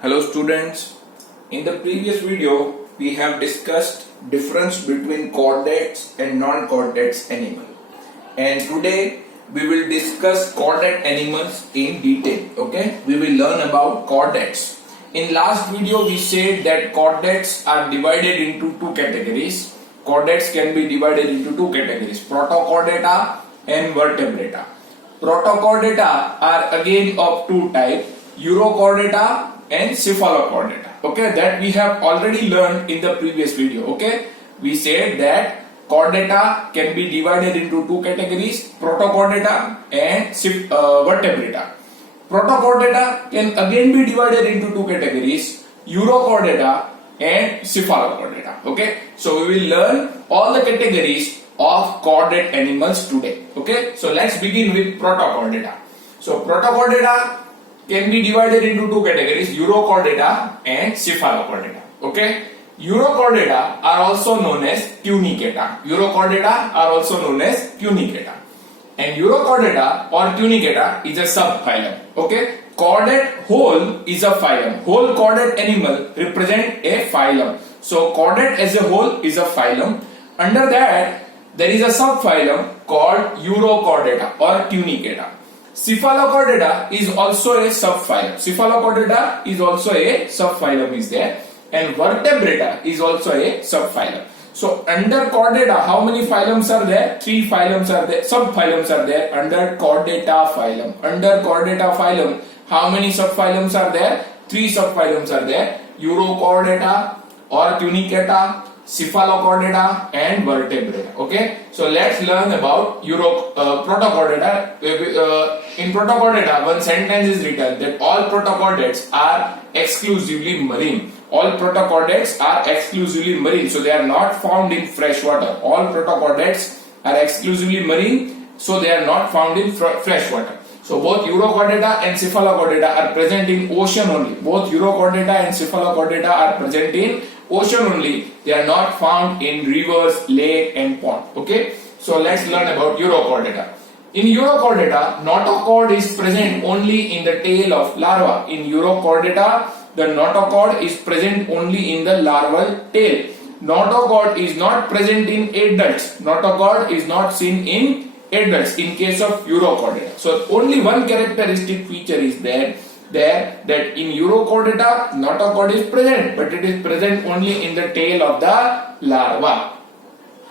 Hello students, in the previous video we have discussed difference between chordates and non-chordates animal, and today we will discuss chordate animals in detail. Okay, we will learn about chordates. In last video we said that chordates are divided into two categories. Chordates can be divided into two categories, protochordata and vertebrata. Protochordata are again of two types, urochordata and cephalochordata. Okay, that we have already learned in the previous video. Okay, we said that chordata can be divided into two categories, protochordata and vertebrata. Protochordata can again be divided into two categories, urochordata and cephalochordata. Okay, so we will learn all the categories of chordate animals today. Okay, so let's begin with protochordata. So protochordata can be divided into two categories, urochordata and cephalochordata. Okay, urochordata are also known as tunicata. Urochordata are also known as tunicata. And urochordata or tunicata is a subphylum. Okay, chordate whole is a phylum. Whole chordate animal represent a phylum. So chordate as a whole is a phylum. Under that there is a subphylum called urochordata or tunicata. Cephalochordata is also a subphylum. Cephalochordata is also a subphylum is there, and vertebrata is also a subphylum. So under chordata, how many phylums are there? Three phylums are there, subphylums are there under chordata phylum. Under chordata phylum, how many subphylums are there? Three subphylums are there, urochordata or tunicata, cephalochordata and vertebrata. Okay, so let's learn about protochordata. In protochordata, one sentence is written that all protochordates are exclusively marine. All protochordates are exclusively marine, so they are not found in fresh water. All protochordates are exclusively marine, so they are not found in fresh water. So both urochordata and cephalochordata are present in ocean only. Both urochordata and cephalochordata are present in ocean only. They are not found in rivers, lake and pond. Okay, so let's learn about urochordata. In urochordata, notochord is present only in the tail of larva. In urochordata, the notochord is present only in the larval tail. Notochord is not present in adults. Notochord is not seen in adults in case of urochordata. So only one characteristic feature is there that in urochordata notochord is present, but it is present only in the tail of the larva.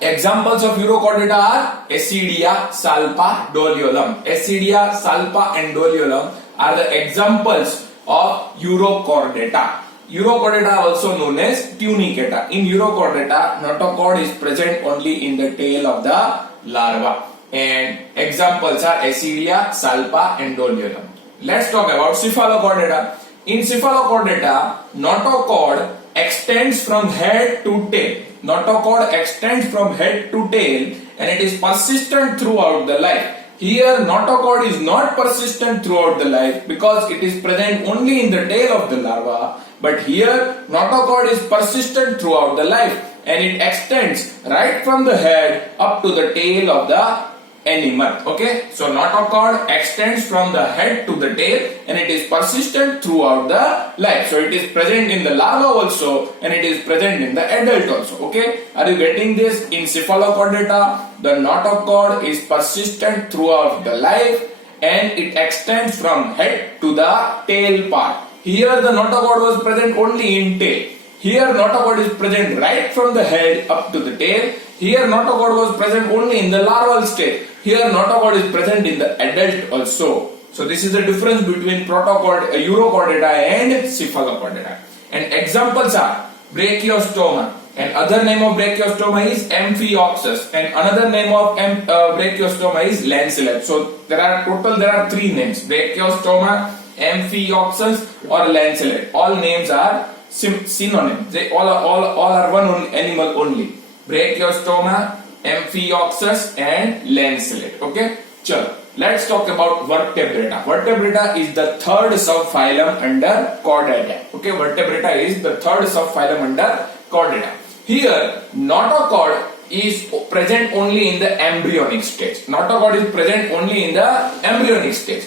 Examples of urochordata are Ascidia, Salpa, Doliolum. Ascidia, Salpa and Doliolum are the examples of urochordata. Urochordata also known as tunicata. In urochordata, notochord is present only in the tail of the larva. And examples are Ascidia, Salpa and Doliolum. Let's talk about cephalochordata. In cephalochordata, notochord extends from head to tail. Notochord extends from head to tail and it is persistent throughout the life. Here notochord is not persistent throughout the life because it is present only in the tail of the larva. But here notochord is persistent throughout the life and it extends right from the head up to the tail of the animal. Okay, so notochord extends from the head to the tail and it is persistent throughout the life. So it is present in the larva also and it is present in the adult also. Okay, are you getting this? In cephalochordata, the notochord is persistent throughout the life and it extends from head to the tail part. Here the notochord was present only in tail. Here notochord is present right from the head up to the tail. Here notochord was present only in the larval stage. Here notochord is present in the adult also. So this is the difference between urochordata and cephalochordata. And examples are Brachiostoma. And other name of Brachiostoma is Amphioxus. And another name of Brachiostoma is Lancelet. So there are three names: Brachiostoma, Amphioxus or Lancelet. All names are synonyms. They all are one animal only. Brachiostoma, Amphioxus and Lancelet. Okay, chalo. Let's talk about vertebrata. Vertebrata is the third subphylum under chordata. Okay, vertebrata is the third subphylum under chordata. Here, notochord is present only in the embryonic stage. Notochord is present only in the embryonic stage.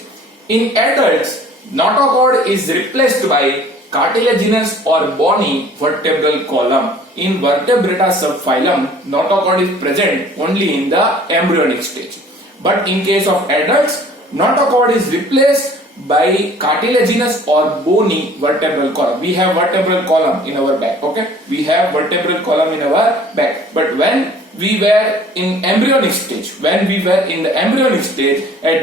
In adults, notochord is replaced by cartilaginous or bony vertebral column. In vertebrata subphylum, notochord is present only in the embryonic stage. But in case of adults, notochord is replaced by cartilaginous or bony vertebral column. We have vertebral column in our back, okay? We have vertebral column in our back. But when we were in embryonic stage, at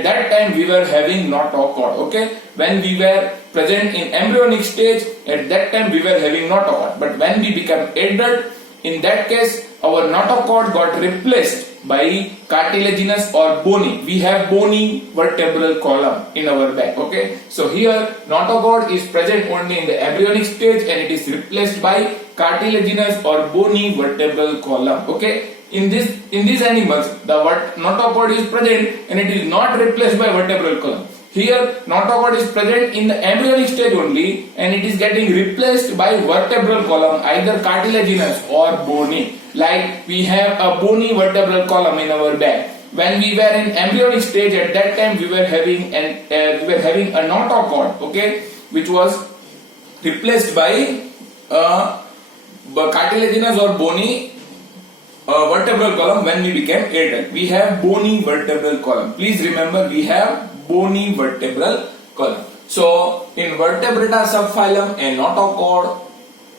that time we were having notochord, okay? When we were present in embryonic stage, at that time we were having notochord. But when we become adult, in that case, our notochord got replaced by cartilaginous or bony. We have bony vertebral column in our back, okay? So here notochord is present only in the embryonic stage and it is replaced by cartilaginous or bony vertebral column, okay? In these animals, the notochord is present and it is not replaced by vertebral column. Here notochord is present in the embryonic stage only and it is getting replaced by vertebral column, either cartilaginous or bony. Like we have a bony vertebral column in our back. When we were in embryonic stage, at that time we were having a notochord, okay, which was replaced by cartilaginous or bony vertebral column. When we became adult, we have bony vertebral column. Please remember, we have bony vertebral column. So in vertebrata subphylum, a notochord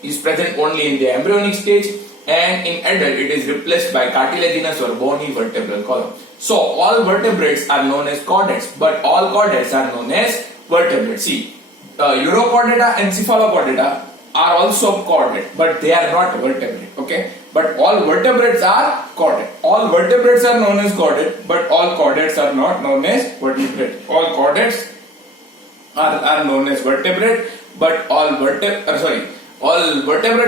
is present only in the embryonic stage, and in adult it is replaced by cartilaginous or bony vertebral column. So all vertebrates are known as chordates, but all chordates are known as vertebrates. See, Urochordata and Cephalochordata are also chordate, but they are not vertebrate, okay? But all vertebrates are chordate. All vertebrates are known as chordate, but all chordates are not known as vertebrate. All chordates are known as vertebrate, but all vertebrates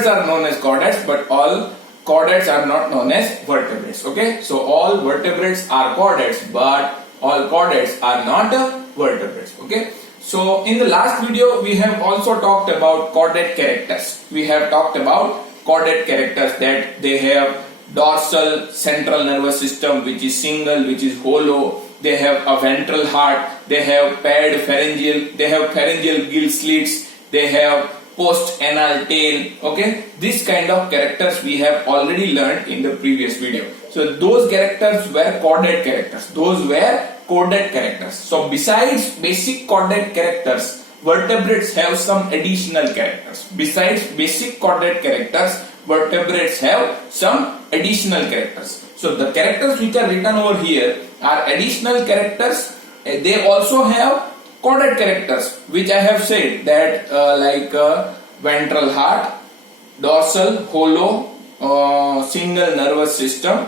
are known as chordates, but all chordates are not known as vertebrates, okay? So all vertebrates are chordates, but all chordates are not vertebrates, okay? So in the last video we have also talked about chordate characters. We have talked about chordate characters, that they have dorsal central nervous system which is single, which is hollow. They have a ventral heart. They have paired pharyngeal. They have pharyngeal gill slits. They have post-anal tail. Okay, this kind of characters we have already learned in the previous video. So those characters were chordate characters. Those were chordate characters. So besides basic chordate characters, vertebrates have some additional characters. Besides basic chordate characters, vertebrates have some additional characters. So the characters which are written over here are additional characters. They also have chordate characters, which I have said that ventral heart, dorsal, hollow, single nervous system,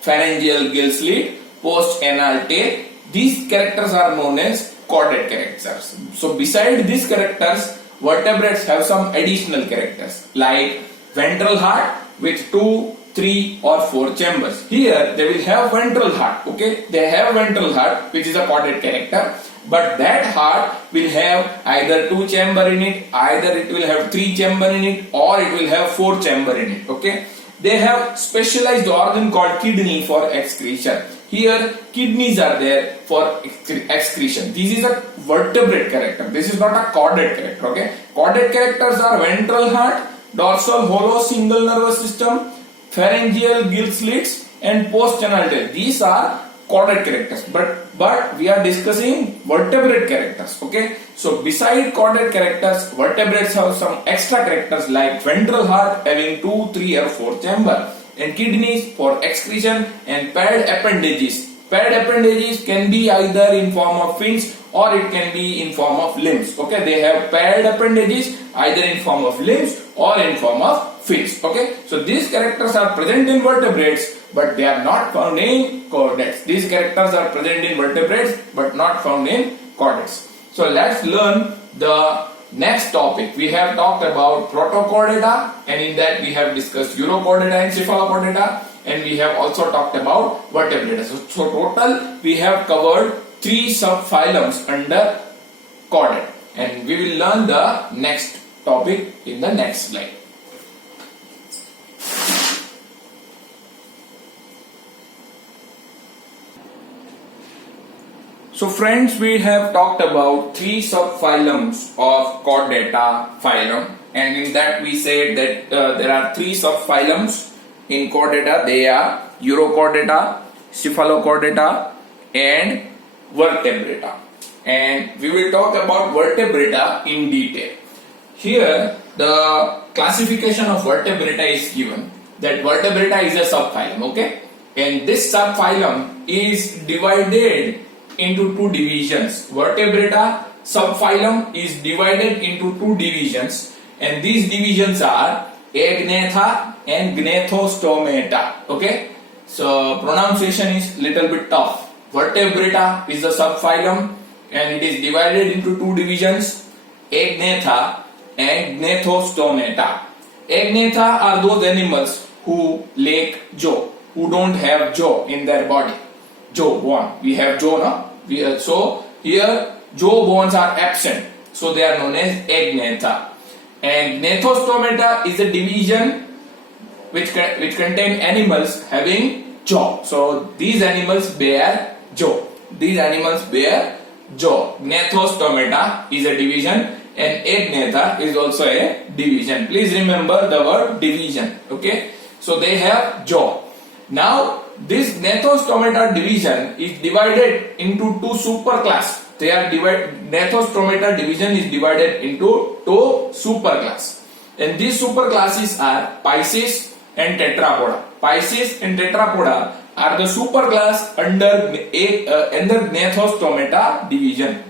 pharyngeal gill slit, post-anal tail. These characters are known as chordate characters. So beside these characters, vertebrates have some additional characters like ventral heart with 2, 3 or 4 chambers. Here they will have ventral heart, okay? They have ventral heart, which is a chordate character, but that heart will have either 2 chamber in it, either it will have 3 chamber in it, or it will have 4 chamber in it, okay? They have specialized organ called kidney for excretion. Here kidneys are there for excretion. This is a vertebrate character. This is not a chordate character, okay? Chordate characters are ventral heart, dorsal hollow single nervous system, pharyngeal gill slits and post-anal tail. These are chordate characters, but we are discussing vertebrate characters, okay? So beside chordate characters, vertebrates have some extra characters like ventral heart having 2, 3 or 4 chamber, and kidneys for excretion, and paired appendages. Paired appendages can be either in form of fins or it can be in form of limbs, okay? They have paired appendages either in form of limbs or in form of fins, okay? So these characters are present in vertebrates, but they are not found in chordates. These characters are present in vertebrates but not found in chordates. So let's learn the next topic. We have talked about protochordata, and in that we have discussed urochordata and cephalochordata, and we have also talked about vertebrata. So total we have covered 3 subphylums under chordate, and we will learn the next topic in the next slide. So friends, we have talked about three subphylums of Chordata phylum, and in that we said that there are three subphylums in Chordata. They are Urochordata, Cephalochordata and Vertebrata. And we will talk about Vertebrata in detail. Here the classification of Vertebrata is given, that Vertebrata is a subphylum, okay? And this subphylum is divided into two divisions. Vertebrata subphylum is divided into two divisions, and these divisions are Agnatha and Gnathostomata. Okay, so pronunciation is little bit tough. Vertebrata is the subphylum and it is divided into two divisions, Agnatha and Gnathostomata. Agnatha are those animals who lack jaw, who don't have jaw in their body. Jaw bone, we have jaw, no? So here jaw bones are absent, so they are known as Agnatha. And Gnathostomata is a division which contain animals having jaw. So these animals bear jaw. These animals bear jaw. Gnathostomata is a division and Agnatha is also a division. Please remember the word division. Okay, so they have jaw. Now this Gnathostomata division is divided into two superclass. They are Gnathostomata division is divided into two superclass, and these superclasses are Pisces and Tetrapoda. Pisces and Tetrapoda are the superclass under Gnathostomata division.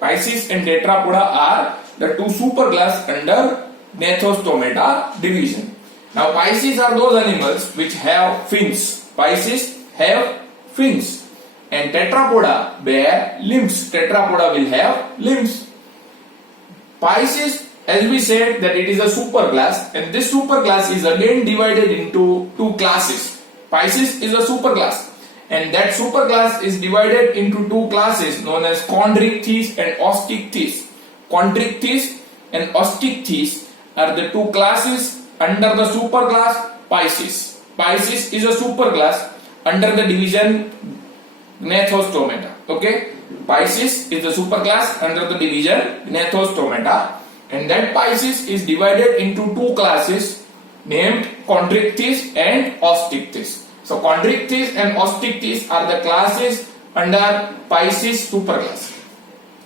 Pisces and Tetrapoda are the two superclass under Gnathostomata division. Now Pisces are those animals which have fins. Pisces have fins and Tetrapoda bear limbs. Tetrapoda will have limbs. Pisces, as we said, that it is a superclass, and this superclass is again divided into two classes. Pisces is a superclass, and that superclass is divided into two classes known as Chondrichthyes and Osteichthyes. Chondrichthyes and Osteichthyes are the two classes under the superclass Pisces. Pisces is a superclass under the division Gnathostomata. Okay, Pisces is the superclass under the division Gnathostomata, and that Pisces is divided into two classes named Chondrichthyes and Osteichthyes. So Chondrichthyes and Osteichthyes are the classes under Pisces superclass.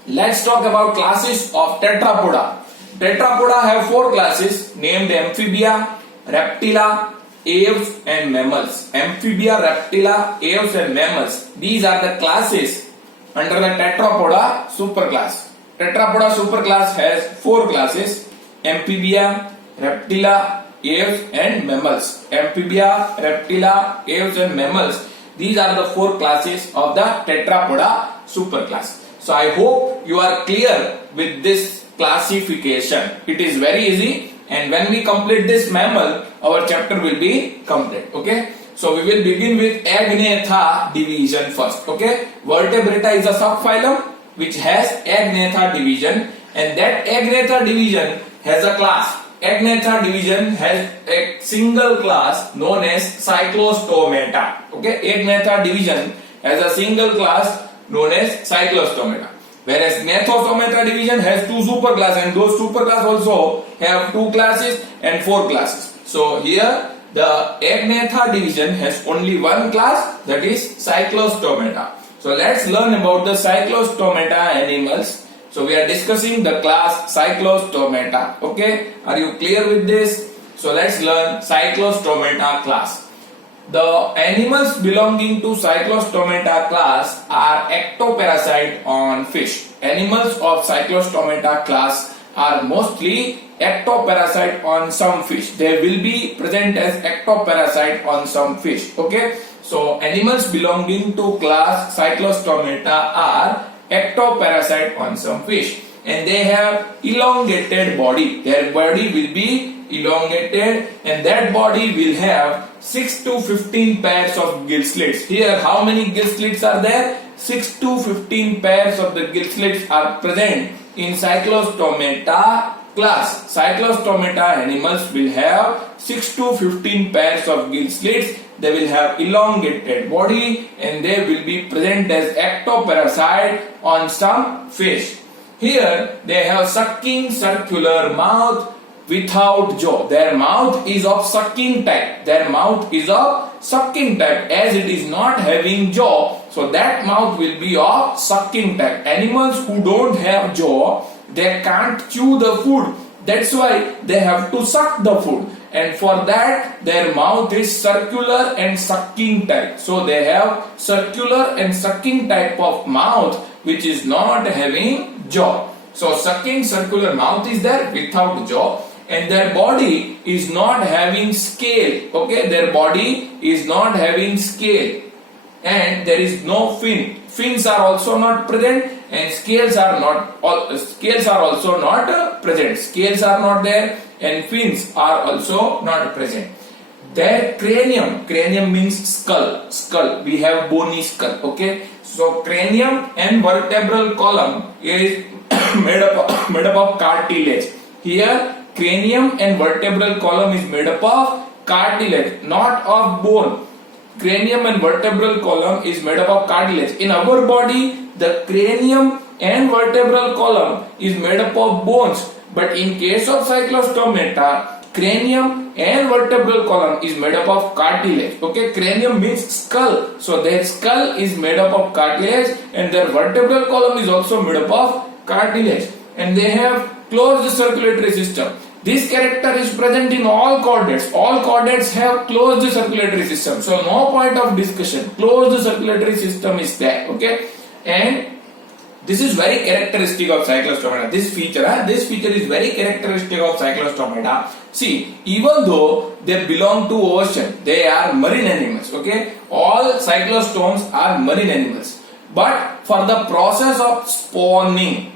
Let's talk about classes of Tetrapoda. Tetrapoda have four classes named Amphibia, Reptila, Aves and mammals. Amphibia, Reptila, Aves and mammals. These are the classes under the Tetrapoda superclass. Tetrapoda superclass has four classes: Amphibia, Reptila, Aves and mammals. Amphibia, Reptila, Aves and mammals. These are the four classes of the Tetrapoda superclass. So I hope you are clear with this classification. It is very easy, and when we complete this mammal, our chapter will be complete. Okay, so we will begin with Agnatha division first. Okay, Vertebrata is a subphylum which has Agnatha division, and that Agnatha division has a class. Agnatha division has a single class known as Cyclostomata. Okay, Agnatha division has a single class known as Cyclostomata. Whereas Gnathostomata division has two superclasses, and those superclasses also have two classes and four classes. So here the Agnatha division has only one class, that is Cyclostomata. So let's learn about the Cyclostomata animals. So we are discussing the class Cyclostomata. Okay, are you clear with this? So let's learn Cyclostomata class. The animals belonging to Cyclostomata class are ectoparasite on fish. Animals of Cyclostomata class are mostly ectoparasite on some fish. They will be present as ectoparasite on some fish. Okay, so animals belonging to class Cyclostomata are ectoparasite on some fish, and they have elongated body. Their body will be elongated, and that body will have 6 to 15 pairs of gill slits. Here how many gill slits are there? 6 to 15 pairs of the gill slits are present in Cyclostomata class. Cyclostomata animals will have 6 to 15 pairs of gill slits, they will have elongated body and they will be present as ectoparasite on some fish. Here they have sucking circular mouth without jaw. Their mouth is of sucking type. Their mouth is of sucking type as it is not having jaw. So that mouth will be of sucking type. Animals who don't have jaw, they can't chew the food. That's why they have to suck the food. And for that their mouth is circular and sucking type. So they have circular and sucking type of mouth which is not having jaw. So sucking circular mouth is there without jaw. And their body is not having scale. Okay, their body is not having scale, and there is no fin. Fins are also not present, and scales are also not present. Scales are not there, and fins are also not present. Their cranium means skull. We have bony skull. Okay, so cranium and vertebral column is made up of cartilage. Here cranium and vertebral column is made up of cartilage, not of bone. Cranium and vertebral column is made up of cartilage. In our body, the cranium and vertebral column is made up of bones. But in case of Cyclostomata, cranium and vertebral column is made up of cartilage. Okay, cranium means skull. So their skull is made up of cartilage and their vertebral column is also made up of cartilage. And they have closed circulatory system. This character is present in all chordates. All chordates have closed circulatory system. So no point of discussion. Closed circulatory system is there. Okay, and this is very characteristic of Cyclostomata. This feature is very characteristic of Cyclostomata. See, even though they belong to ocean, they are marine animals. Okay, all cyclostomes are marine animals. But for the process of spawning,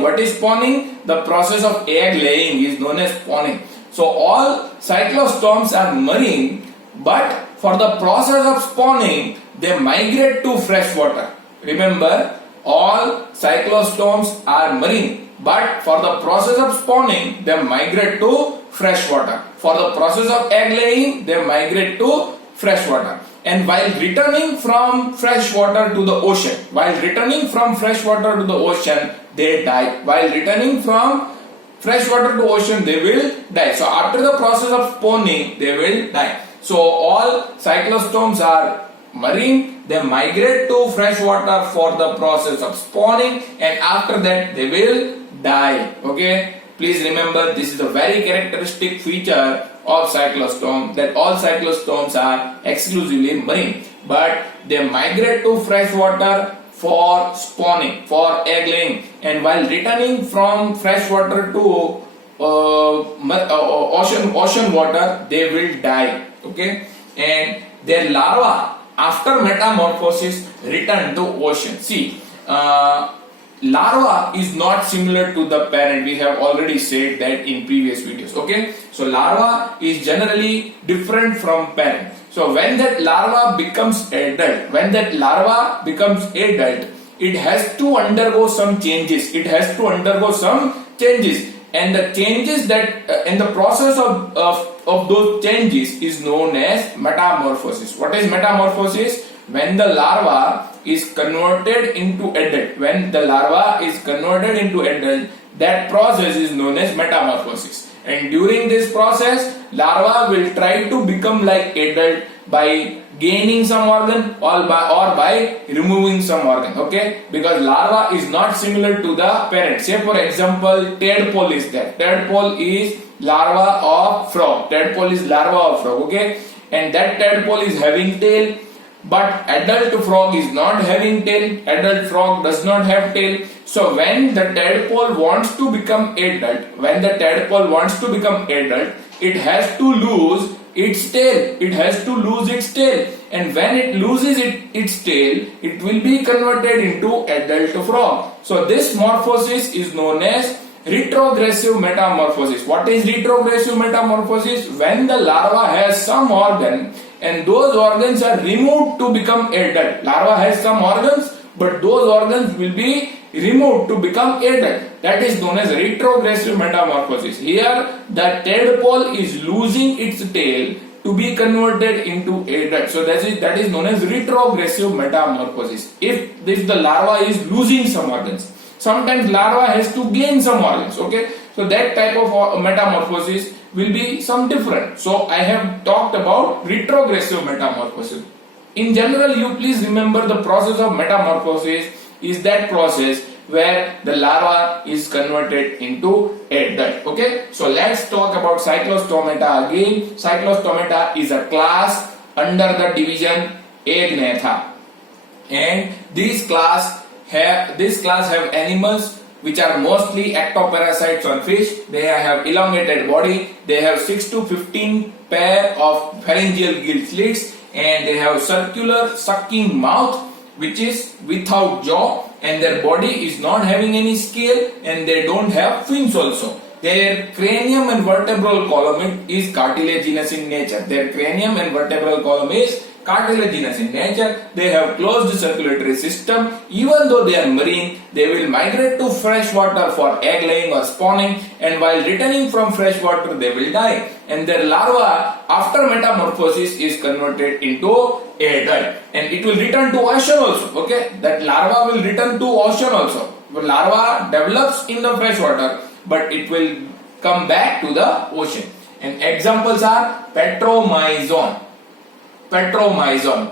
what is spawning? The process of egg laying is known as spawning. So all cyclostomes are marine, but for the process of spawning, they migrate to fresh water. Remember, all cyclostomes are marine, but for the process of spawning, they migrate to fresh water. For the process of egg laying, they migrate to fresh water. And while returning from fresh water to the ocean, they die. While returning from fresh water to ocean, they will die. So after the process of spawning, they will die. So all cyclostomes are marine. They migrate to fresh water for the process of spawning, and after that they will die. Okay. Please remember, this is a very characteristic feature of cyclostome, that all cyclostomes are exclusively marine, but they migrate to fresh water for spawning, for egg laying, and while returning from fresh water to ocean water, they will die. Okay, and their larva after metamorphosis return to ocean. See, larva is not similar to the parent. We have already said that in previous videos. Okay, so larva is generally different from parent. So when that larva becomes adult, it has to undergo some changes. And the changes that and the process of those changes is known as metamorphosis. What is metamorphosis? When the larva is converted into adult, that process is known as metamorphosis. And during this process, larva will try to become like adult by gaining some organ or by removing some organ. Okay, because larva is not similar to the parent. Say for example, tadpole is there. Tadpole is larva of frog. Okay, and that tadpole is having tail. But adult frog is not having tail. Adult frog does not have tail. So when the tadpole wants to become adult, it has to lose its tail. And when it loses its tail, it will be converted into adult frog. So this morphosis is known as retrogressive metamorphosis. What is retrogressive metamorphosis? When the larva has some organ and those organs are removed to become adult. Larva has some organs, but those organs will be removed to become adult. That is known as retrogressive metamorphosis. Here the tadpole is losing its tail to be converted into adult. So that is known as retrogressive metamorphosis. If the larva is losing some organs, sometimes larva has to gain some organs. Okay, so that type of metamorphosis will be some different. So I have talked about retrogressive metamorphosis. In general, you please remember the process of metamorphosis is that process where the larva is converted into adult. Okay, so let's talk about Cyclostomata again. Cyclostomata is a class under the division Agnatha, and this class have animals which are mostly ectoparasites on fish. They have elongated body. They have 6 to 15 pair of pharyngeal gill slits, and they have circular sucking mouth which is without jaw, and their body is not having any scale, and they don't have fins also. Their cranium and vertebral column is cartilaginous in nature. Their cranium and vertebral column is cartilaginous in nature. They have closed circulatory system. Even though they are marine, they will migrate to fresh water for egg laying or spawning, and while returning from fresh water they will die, and their larva after metamorphosis is converted into adult, and it will return to ocean also. Okay, that larva will return to ocean also. The larva develops in the fresh water, but it will come back to the ocean. And examples are Petromyzon,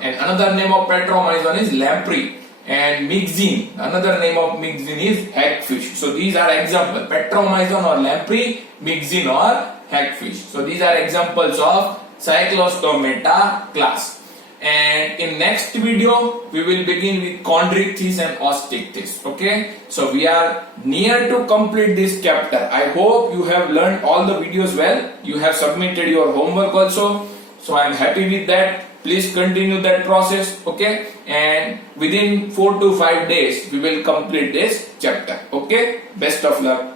and another name of Petromyzon is lamprey, and Myxine, another name of Myxine is hagfish. So these are examples: Petromyzon or lamprey, Myxine or hagfish. So these are examples of Cyclostomata class. And in next video we will begin with Chondrichthyes and Osteichthyes. Okay, so we are near to complete this chapter. I hope you have learned all the videos well. You have submitted your homework also, so I am happy with that. Please continue that process. Okay, and within 4 to 5 days we will complete this chapter. Okay, best of luck.